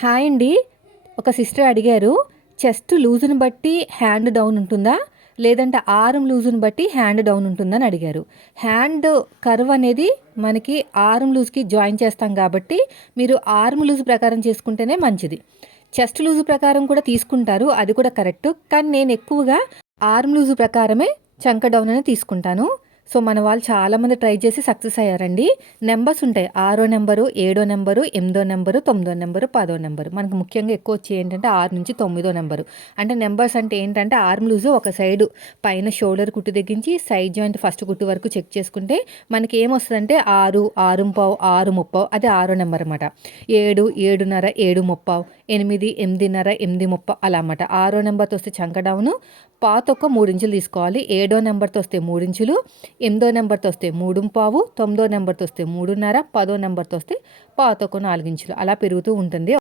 Hi అండి. ఒక sister అడిగారు చెస్ట్ లూజుని బట్టి హ్యాండ్ డౌన్ ఉంటుందా? లేదంటే ఆరం లూజుని బట్టి హ్యాండ్ డౌన్ ఉంటుందని అడిగారు. హ్యాండ్ కర్వ్ అనేది మనకి ఆరం లూజ్కి జాయిన్ చేస్తాం కాబట్టి మీరు ఆర్మ్ లూజ్ ప్రకారం చేసుకుంటేనే మంచిది. చెస్ట్ లూజ్ ప్రకారం కూడా తీసుకుంటారు అది కూడా కరెక్ట్. కానీ నేను ఎక్కువగా ఆర్మ్ లూజ్ ప్రకారమే చంక డౌన్ అని తీసుకుంటాను. సో మన వాళ్ళు చాలామంది ట్రై చేసి సక్సెస్ అయ్యారండి. నెంబర్స్ ఉంటాయి. ఆరో నెంబరు ఏడో నెంబరు ఎనిమిదో నెంబరు తొమ్మిదో నెంబరు పదో నెంబరు. మనకు ముఖ్యంగా ఎక్కువ వచ్చి ఏంటంటే ఆరు నుంచి తొమ్మిదో నెంబరు. అంటే నెంబర్స్ అంటే ఏంటంటే ఆర్మ్ లూజ్ ఒక సైడు. పైన షోల్డర్ కుట్టు తెగించి సైడ్ జాయింట్ ఫస్ట్ కుట్టు వరకు చెక్ చేసుకుంటే మనకి ఏమొస్తుందంటే ఆరు ఆరు పావు ఆరు ముప్పావు అది ఆరో నెంబర్ అనమాట ఏడు ఏడున్నర ఏడు ముప్పావు ఎనిమిది ఎనిమిదిన్నర ఎనిమిది ముప్పావు అలా అనమాట ఆరో నెంబర్తో వస్తే చంకడౌను పాత ఒక మూడించులు తీసుకోవాలి. ఏడో నెంబర్తో వస్తే మూడు ఇంచులు. ఎనిమిదో నెంబర్తో వస్తే మూడు పావు తొమ్మిదో నెంబర్తో వస్తే మూడున్నర పదో నెంబర్తో వస్తే పాత నాలుగించులు. అలా పెరుగుతూ ఉంటుంది.